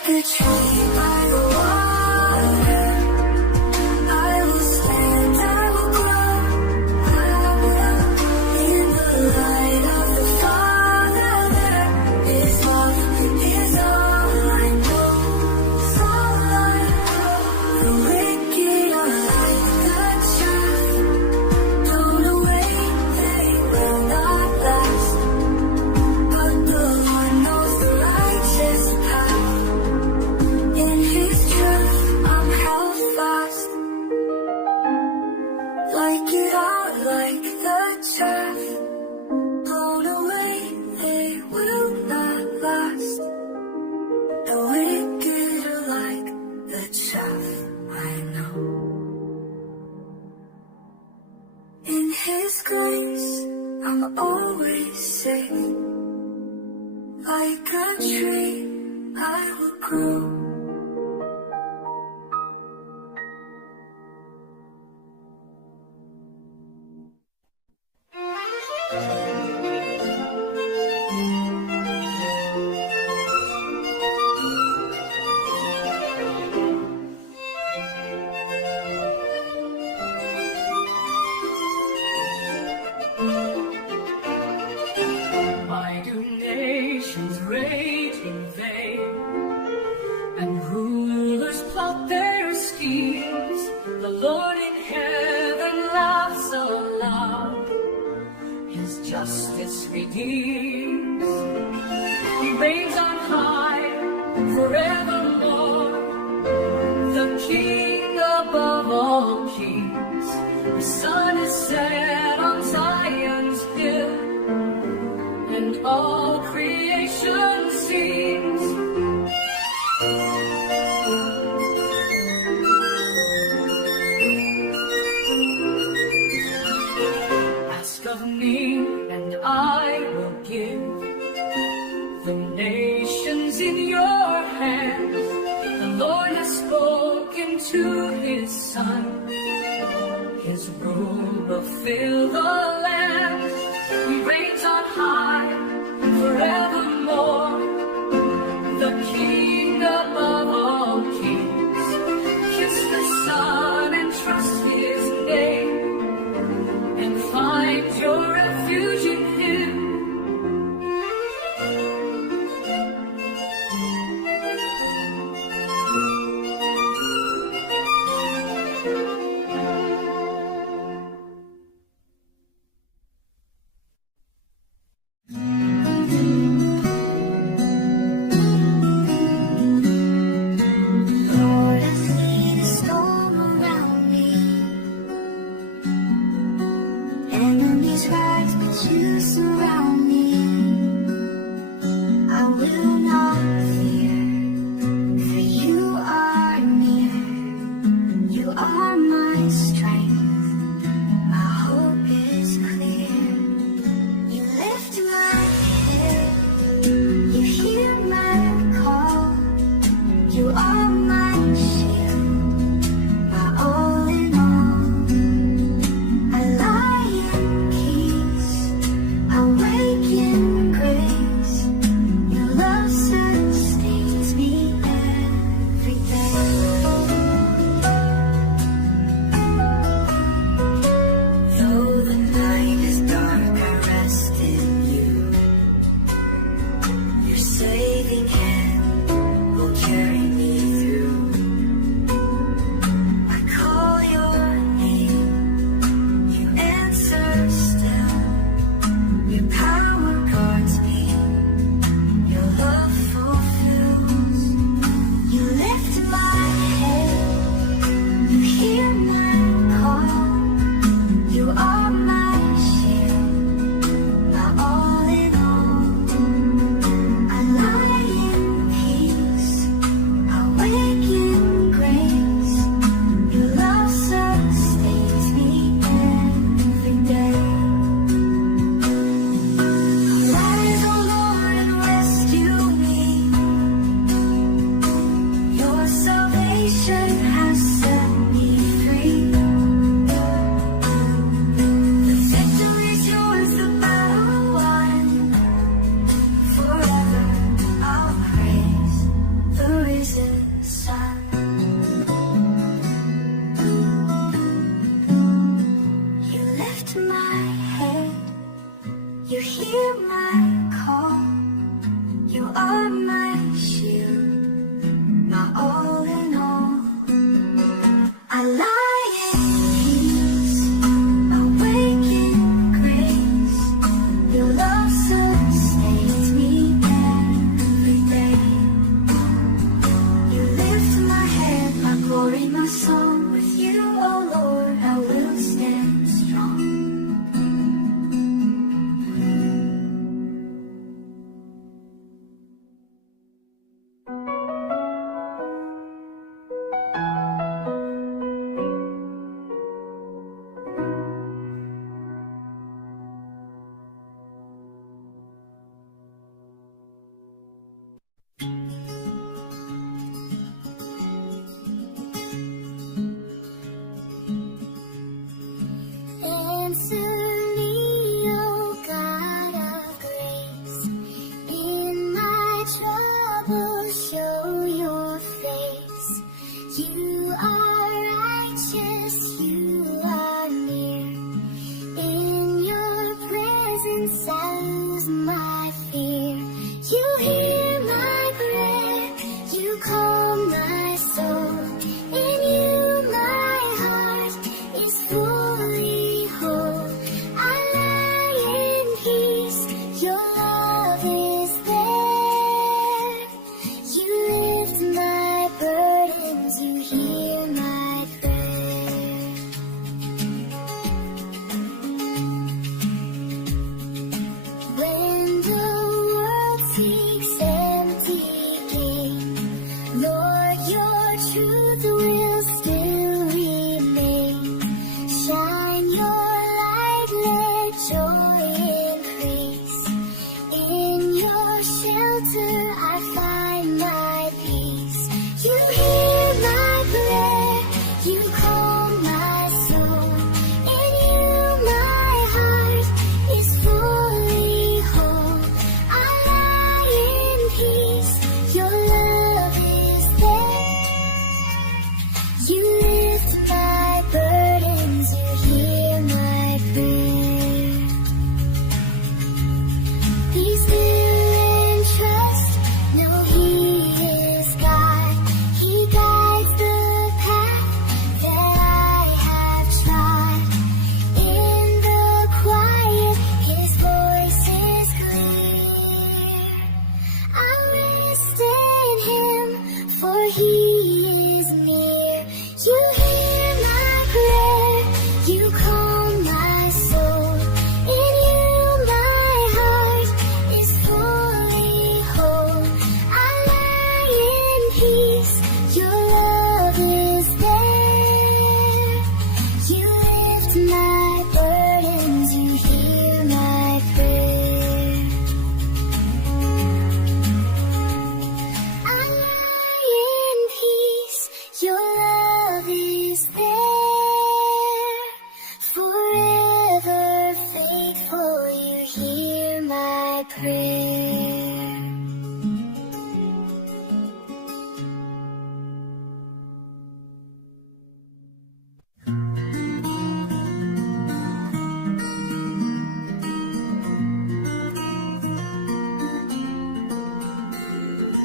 Like a tree by the water, I will stand, I will grow. In the light of the Father, there is love, is all I know. It's all I know. The wicked are like the chaff, blown away, they will not last. But the Lord knows the righteous path. In His truth, I'm held fast. Like it out, like the chaff, blown away, they will not last. The wicked are like the chaff, I know. In His grace, I'm always safe. Like a tree, I will grow. Why do nations rage in vain, and rulers plot their schemes? The Lord in heaven laughs aloud, His justice redeems. He reigns on high forevermore, the King above all kings. The sun is set on Zion's hill, and all creation sings. Ask of me, and I will give the nations in your hands. The Lord has spoken to His Son, His rule will fill the land. He reigns on high forevermore, the King above all kings. Kiss the Son and trust His name, and find your refuge in Him.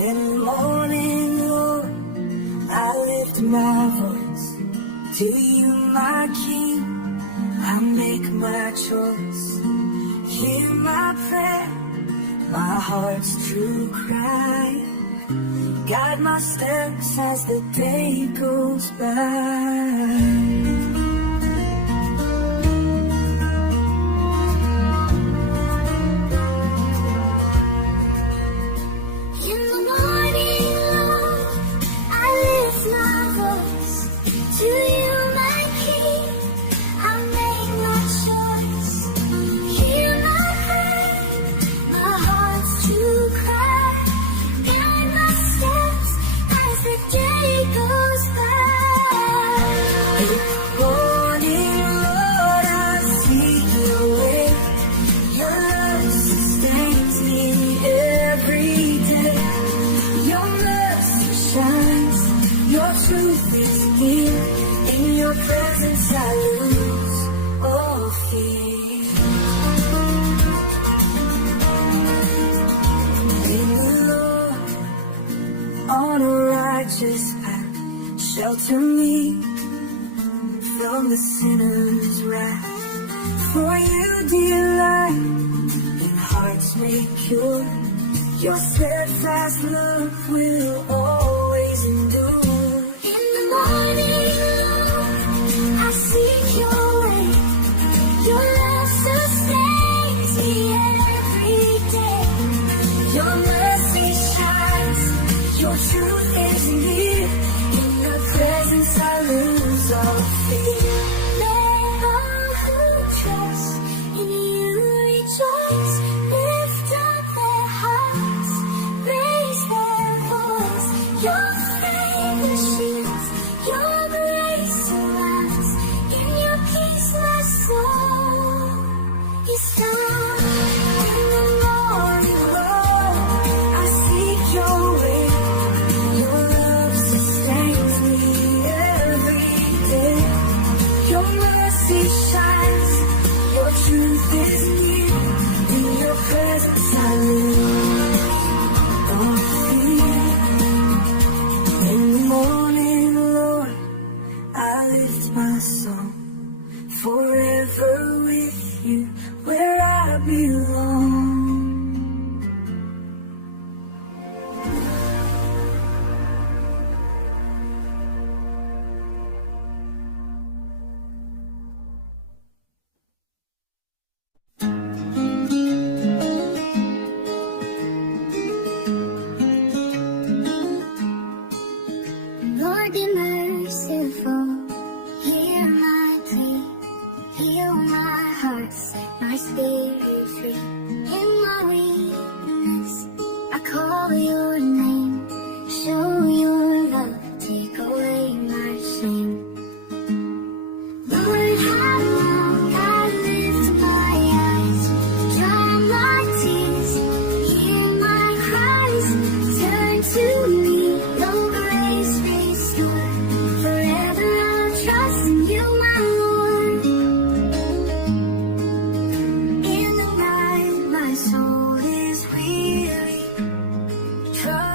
In the morning, Lord, I lift my voice to you, my King. I make my choice. Hear my prayer, my heart's true cry. Guide my steps as the day goes by. Truth is here, in your presence I lose all fear. In the Lord, on a righteous path, shelter me from the sinner's wrath. For you delight in hearts made pure, your steadfast love will always endure. Truth is near, in your presence I lose all fear. Let all who trust in you rejoice, lift up their hearts, raise their voice. Your favor shields, your grace surrounds, in your peace my soul is found. In the morning, Lord, I seek your way. Truth is near, in your presence I lose all fear. In the morning, Lord, I lift my song, forever with you, where I belong. Lord, be merciful, hear my plea, heal my heart, set my spirit free. In my weakness, I call your name, show your love, take away my shame. Lord, how long I lift my eyes, dry my tears, hear my cries, turn to me. Try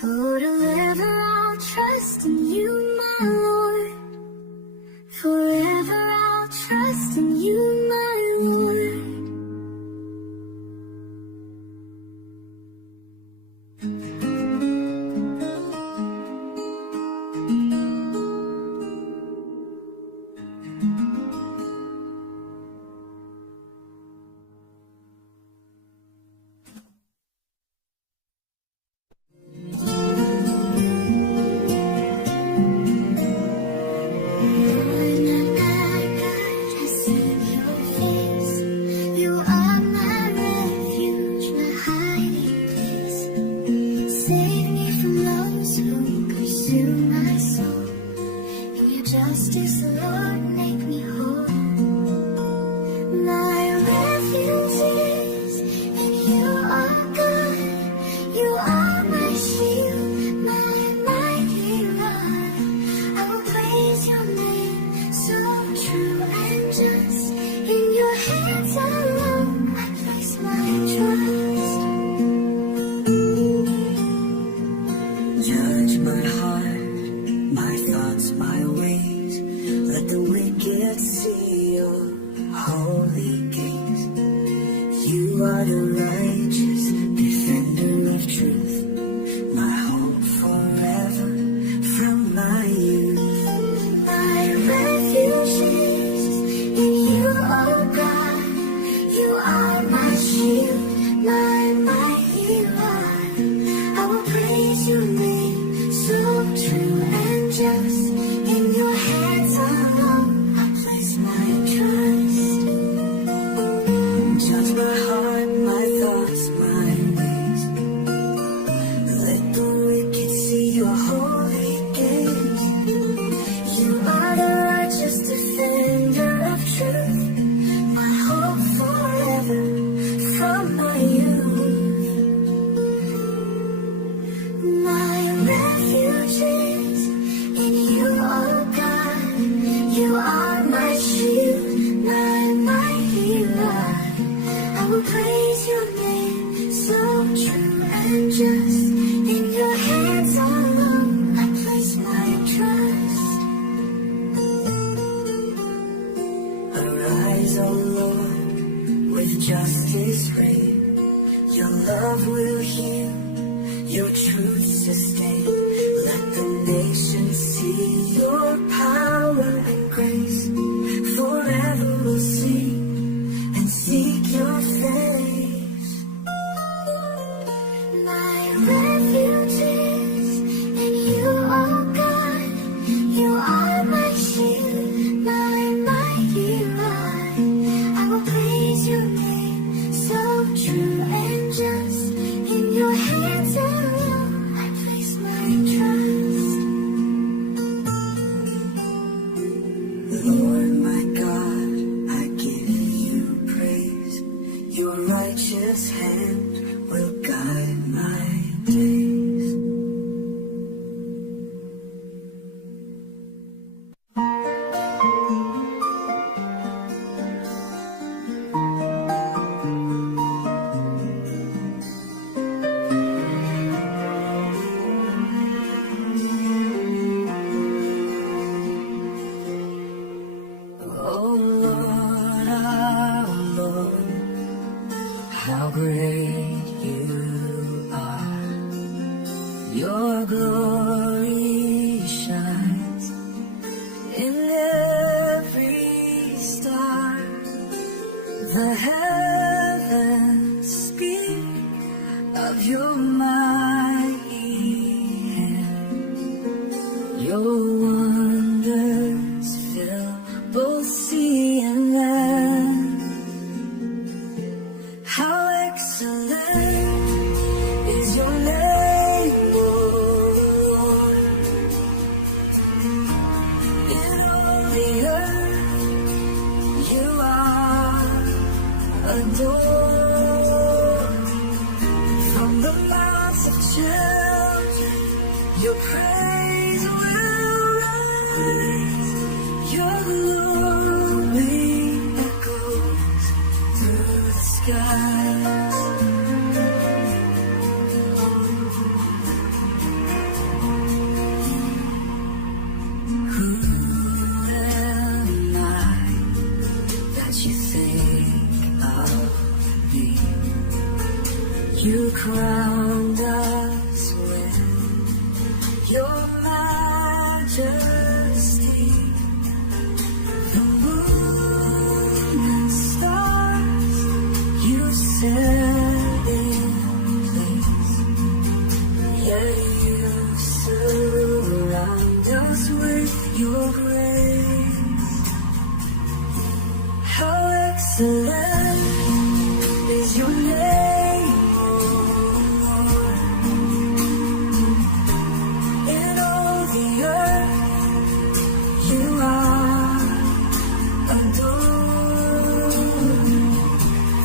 Forever I'll trust in you, my Lord. Forever I'll trust in you, my Lord. Justice, Lord, make me whole. My refuge is in you, are God. You are my shield, my mighty rod. I will praise your name, so true and just. In your hands alone, I place my trust. Judge my heart, my thoughts, my ways. Let the wicked see your holy gaze. You are the righteous defender of truth, my hope forever from my youth. My refuge is in you, oh God. You are my shield, my mighty rod. I will praise your name, so true and just. In your hands alone, I place my trust. Judge my heart, my thoughts, my ways. Let the wicked see your holy gaze. You are the righteous defender of truth, my hope forever from my youth. My refuge is in you, oh God. You are my shield, my mighty rod. I will praise your name, so true and just. In your hands alone, I place my trust. Arise, O Lord, with justice reign. Your love will heal, your truth sustain. Let the nations see your power and grace. Forever we'll sing and seek your face. My refuge is in you, oh God. You are my shield, my mighty rod. I will praise your name, so true and just. In your hands alone, I place my trust. Lord my God, I give you praise. Your righteous hand will guide my days. Oh Lord, how great you are. Your glory shines in every star. The heavens speak of your mighty hand. Your wonders fill both sea and land. How excellent is your name, O Lord. In all the earth you are adored. From the mouths of children your praise will rise. Your glory echoes through the skies. crowned us with your majesty. The moon and stars you set in place, yet you surround us with your grace. How excellent is your name, O Lord. In all the earth you are adored.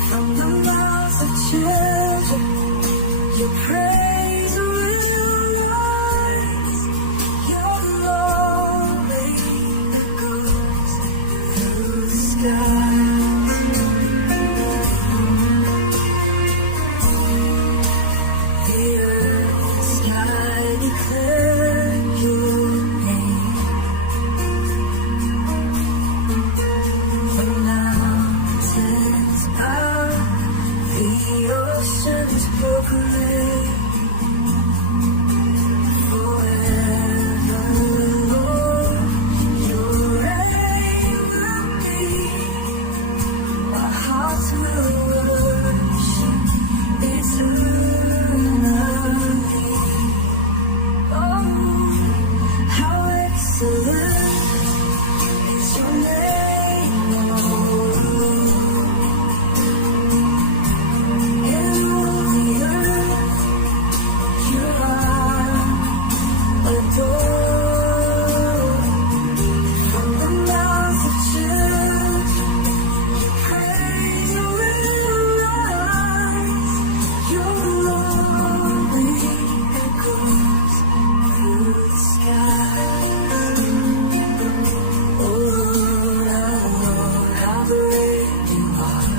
From the mouths of children your praise will rise. Your glory echoes through the sky. The earth and sky declare your name. The mountains bow, the oceans proclaim. Forever, Lord, your reign will be. Our hearts will worship eternally. Oh, how excellent is your name, O Lord. In all the earth you are adored. From the mouths of children praise will rise. Your glory echoes through the skies. Oh Lord, how great you are.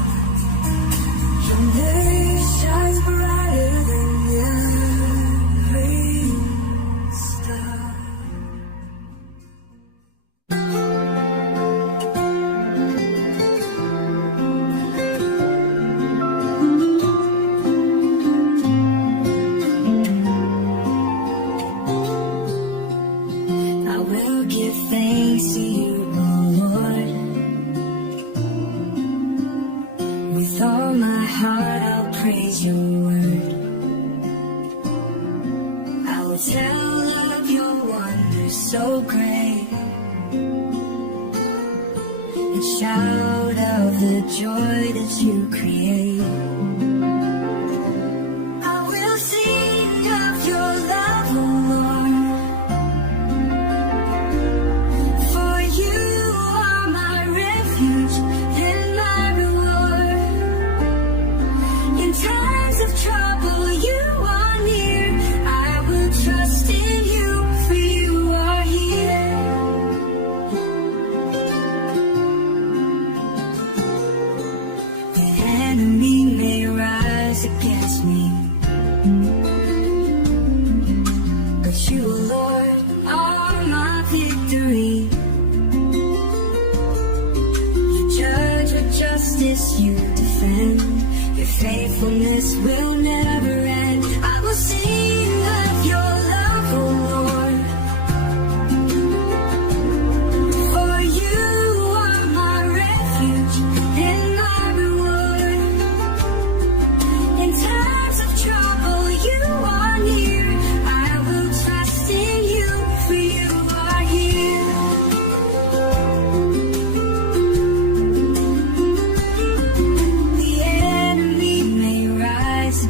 Your name shines brighter than every star. I will give thanks to you, O Lord. With all my heart I'll praise your word. I will tell of your wonders so great, and shout of the joy that you create. I will sing of your love, O Lord. For you are my refuge and my reward. In times of trouble, you are near. I will trust in you, for you are here. The enemy may rise against me, but you, Lord, are my victory. You judge with justice, you defend. Your faithfulness will never end. I will sing of your love, O Lord. For you are my refuge and my reward. In times of trouble, you are near. I will trust in you, for you are here. The enemy may rise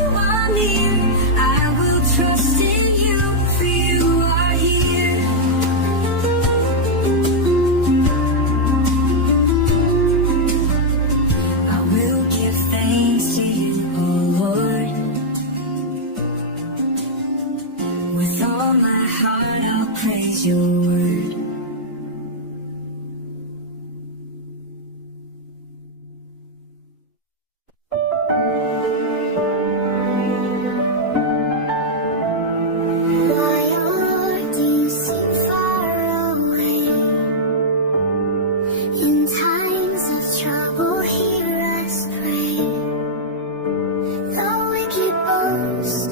are near. I will trust in you, for you are here. I will give thanks to you, oh Lord. With all my heart I'll praise your word. Why, oh Lord, do you seem far away? In times of trouble, hear us pray. The wicked boast